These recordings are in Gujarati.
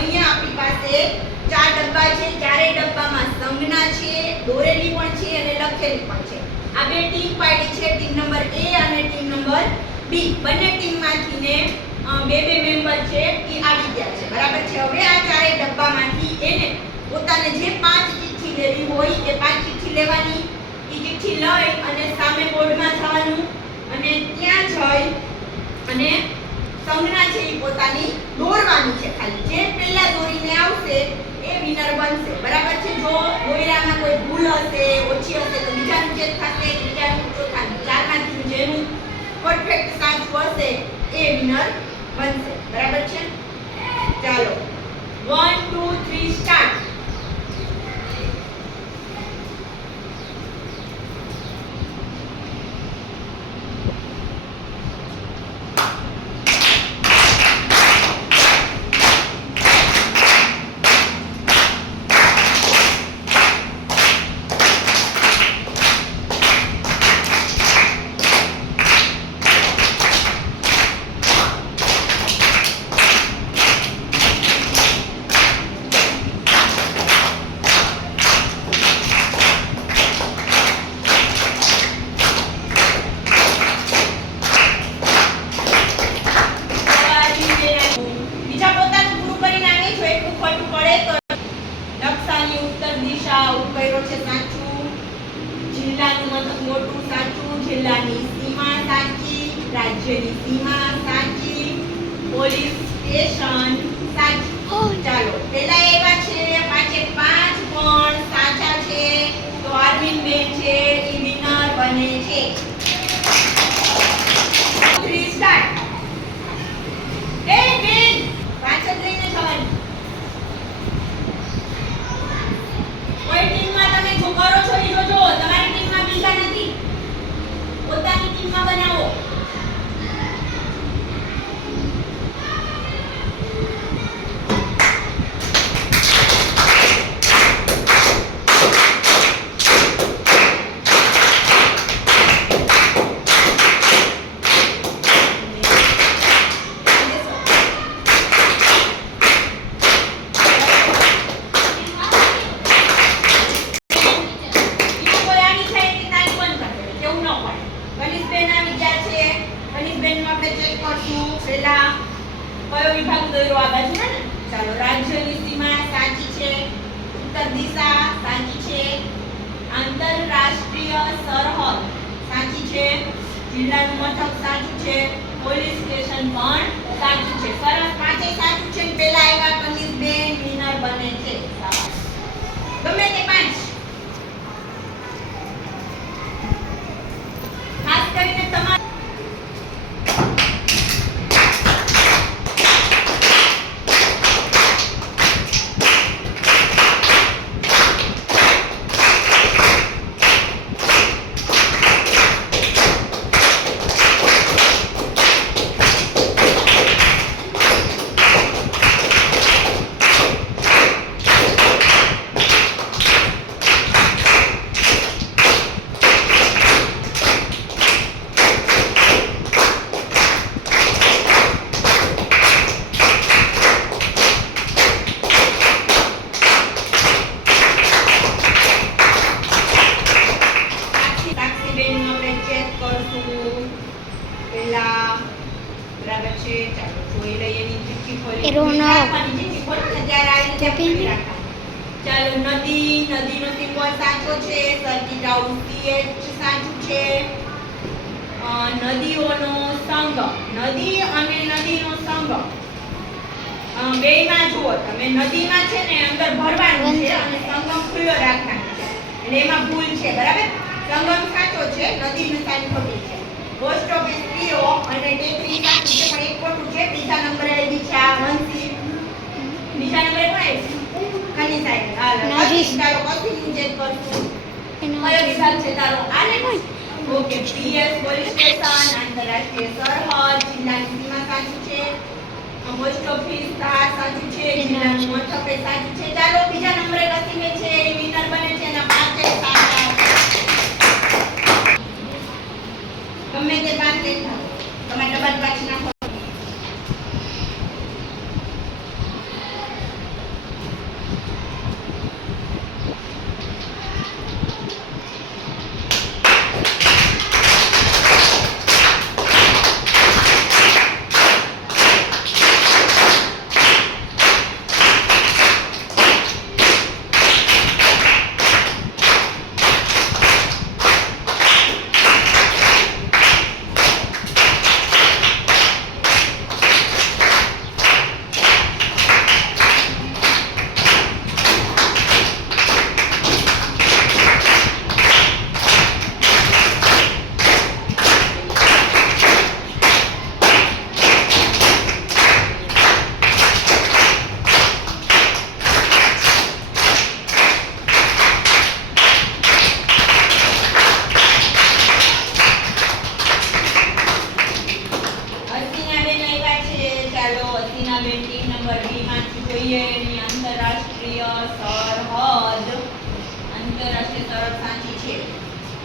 અહીંયા આપણી પાસે 4 ડબ્બા છે, ચારેય ડબ્બામાં સંજ્ઞા છે, દોરેલી પણ છે અને લખેલી પણ છે. આ બે ટીમ પાડી છે, ટીમ નંબર A અને ટીમ નંબર B. બંને ટીમમાંથી ને બે મેમ્બર છે એ આવી ગયા છે, બરાબર છે. હવે આ ચારેય ડબ્બામાંથી એને પોતાને જે 5 ચિઠ્ઠી લેવી હોય એ 5 ચિઠ્ઠી લેવાની. એ ચિઠ્ઠી લઈ અને સામે બોર્ડમાં જવાનું અને ત્યાં જઈ અને સંજ્ઞા છે એ પોતાની દોરવાની છે. ખાલી જે પહેલા દોરીને આવશે એ વિનર બનશે, બરાબર છે. જો દોરામાં કોઈ ભૂલ હશે, ઓછી હશે તો બીજાનું ચેક થશે, બીજાનું ચોથાનું, ચારમાંથી જેનું પરફેક્ટ સાચું હશે એ વિનર બનશે, બરાબર છે. ચાલો 1 2 3 સ્ટાર્ટ. જિલ્લાનું મથક મોટું સાચું, જિલ્લાની સીમા સાચી, રાજ્યની સીમા સાચી, પોલીસ સ્ટેશન સાચું. ચાલો પહેલા એવા છે 5 પણ સાચા છે, તો આરમીન બેન છે ઈ વિનર બને છે. 3 સ્ટાર્ટ. એ બેન પાછળ લઈને જવાનું. કોઈ ટીમમાં તમે જો કરો છો એ જોજો, તમારી ટીમમાં બીજા નથી, પોતાની ટીમમાં બનાવો. કયો વિભાગ દોર્યો આ બાજુ ને? ચાલો રાજ્યની સીમા સાચી છે, ઉત્તર દિશા સાચી છે, આંતરરાષ્ટ્રીય સરહદ સાચી છે, જિલ્લાનું મથક સાચું છે, પોલીસ સ્ટેશન પણ સાચું છે. સરસ, પાંચેય સાચું છે. પહેલા આવ્યા કનિષ બેન વિનર બને છે. ગમે તે 5. ખાસ કરીને તમારે ચાલો નદીનો સિમ્બોલ સાચો છે, સર્કિટ આઉટ CH સાચું છે, નદીઓનો સંગમ, નદી અને નદીનો સંગમ બેયમાં જુઓ તમે, નદીમાં છે ને અંદર ભરવાનું છે અને સંગમ ખુલ્લો રાખવાનો છે એટલે એમાં ભૂલ છે, બરાબર. સંગમ સાચો છે, નદીની સાઈડ ખોટી છે. પોસ્ટ ઓફિસ PO અને ટેકરી સાચું છે પણ એક ખોટું છે. બીજા નંબરે આવી છે આ વંશી, બીજા નંબરે કોણ આવી? કની સાઈડ. હાલો તારો કથી ચેક કરશું કયો વિભાગ છે તારો? આને ઓકે. PS પોલીસ સ્ટેશન, આંતરરાષ્ટ્રીય સરહદ, જિલ્લાની સીમા સાચું છે, પોસ્ટ ઓફિસ સાચું છે, જિલ્લાનું મથક સાચું છે. ચાલો બીજા નંબરે કસીમે છે એ વિનર બને છે અને 5 સાચા. ગમે તે 5 લેતા તમારે ડબલ પાછી નાખો.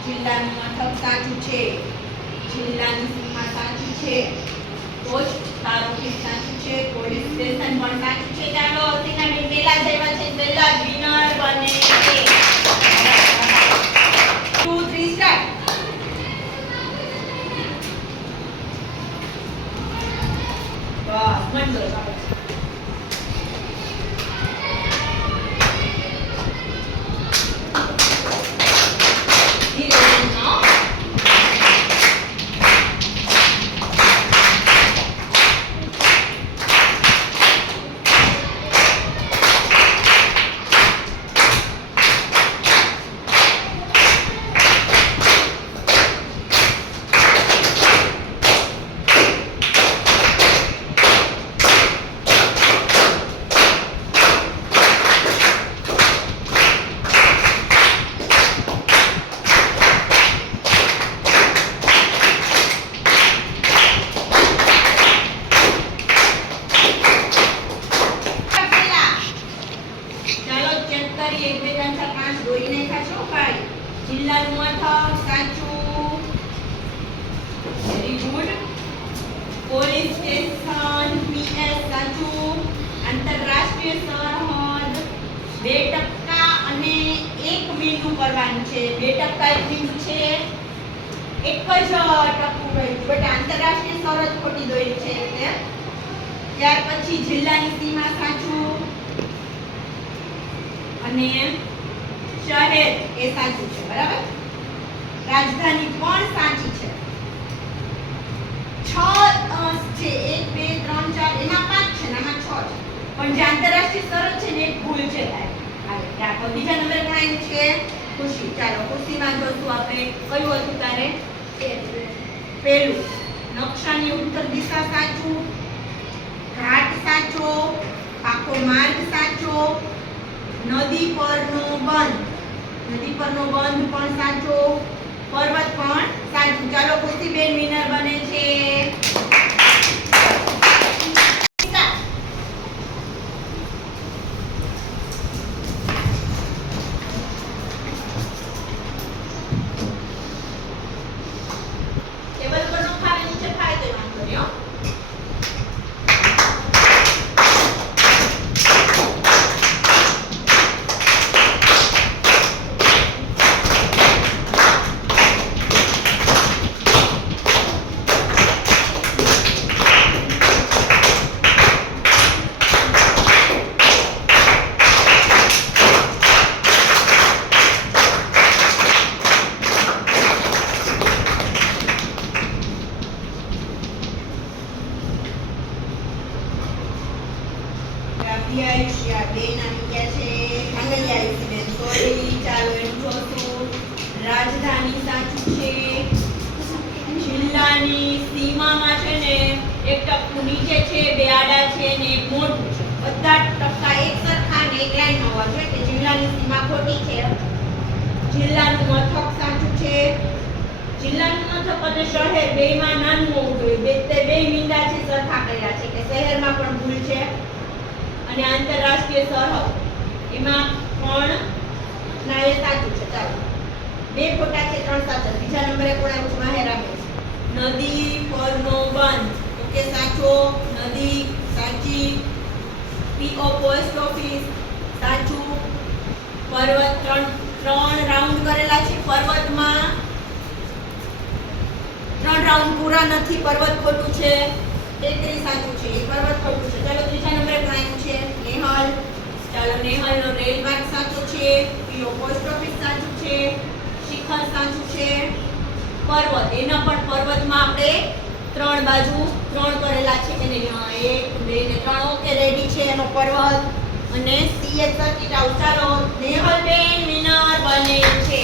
જિલ્લાનું મથક સાચું છે, જિલ્લાની સીમા સાચું છે, પોસ્ટ તાલુકી સાચું છે, પોલીસ સ્ટેશન પણ સાચું છે. ચાલો સીનાબેન પેલા જ આવ્યા છે, પેલા જ વિનર બને છે. 2 3 સ્ટાર્ટ. બસ મંડો ચાલો. જિલ્લાનું મથક સાચું, very good. Police station PS સાચું. આંતરરાષ્ટ્રીય સરહદ 2% અને 1 બિંદુ કરવાનું છે. 2% 1 બિંદુ છે, એક જ ટપકું રહ્યું બટ આંતરરાષ્ટ્રીય સરહદ ખોટી દોરી છે એટલે. ત્યાર પછી જિલ્લાની સીમા સાચું અને શહેર એ સાચું છે, બરાબર. રાજધાની પણ સાચી છે. 6 છે, 1 2 3 4 એમાં 5 છે, આમાં 6 છે, પણ જે આંતરરાષ્ટ્રીય સરહદ છે ને એક ભૂલ છે. આવે ત્યાં તો બીજા નંબર પણ આવ્યું છે ખુશી. ચાલો ખુશીમાં જોશું આપણે કયું હતું તારે. પહેલું નકશાની ઉત્તર દિશા સાચું, ઘાટ સાચો, પાકો માર્ગ સાચો, નદી પરનો બંધ, નદી પરનો બંધ પણ સાચો, પર્વત પણ સાચું. ચાલો ખુશીબેન વિનર બને છે. ટેબલ પરનો ખાલી નીચે થાય તો વાંધો નહીં હો. રાજધાની સાચું છે. જિલ્લાની સીમામાં છે ને એક ટપકું નીચે છે, 2 આડા છે ને એક મોટું છે. બધા ટપકા એક સરખા ને એક લાઈનમાં હોવા જોઈએ કે જિલ્લાની સીમા ખોટી છે. જિલ્લાનું મથક સાચું છે. જિલ્લાનું મથક અને શહેર બેયમાં નાનું હોવું જોઈએ. બે મીંડા છે સરખા કર્યા છે કે શહેરમાં પણ ભૂલ છે. અને આંતરરાષ્ટ્રીય સરહદ એમાં પણ ના એ સાચું છે. ચાલો 2 ખોટા છે, 3 સાચા. બીજા નંબરે કોણ આવ્યું છે? માહેર આપે છે. નદી પરનો બંધ ઓકે સાચો, નદી સાચી. પીઓ પોસ્ટ ઓફિસ સાચું. પર્વત 3 રાઉન્ડ કરેલા છે. પર્વતમાં 3 રાઉન્ડ પૂરા નથી, પર્વત ખોટું છે. ટેકરી સાચું છે, એ પર્વત ખોટું છે. ચાલો ત્રીજા નંબરે કોણ આવ્યું છે? નેહલ. ચાલો નેહલનો રેલ માર્ગ સાચો છે. પીઓ પોસ્ટ ઓફિસ સાચું છે. શિખર સાચું છે. પર્વત એના પણ પર્વતમાં આપણે 3 બાજુ 3 કરેલા છે એને 1 2 ને 3 ઓકે રેડી છે એનો પર્વત. અને સીએચ સર્કિટ આઉટ. ચાલો નેહલ બેન વિનર બને છે.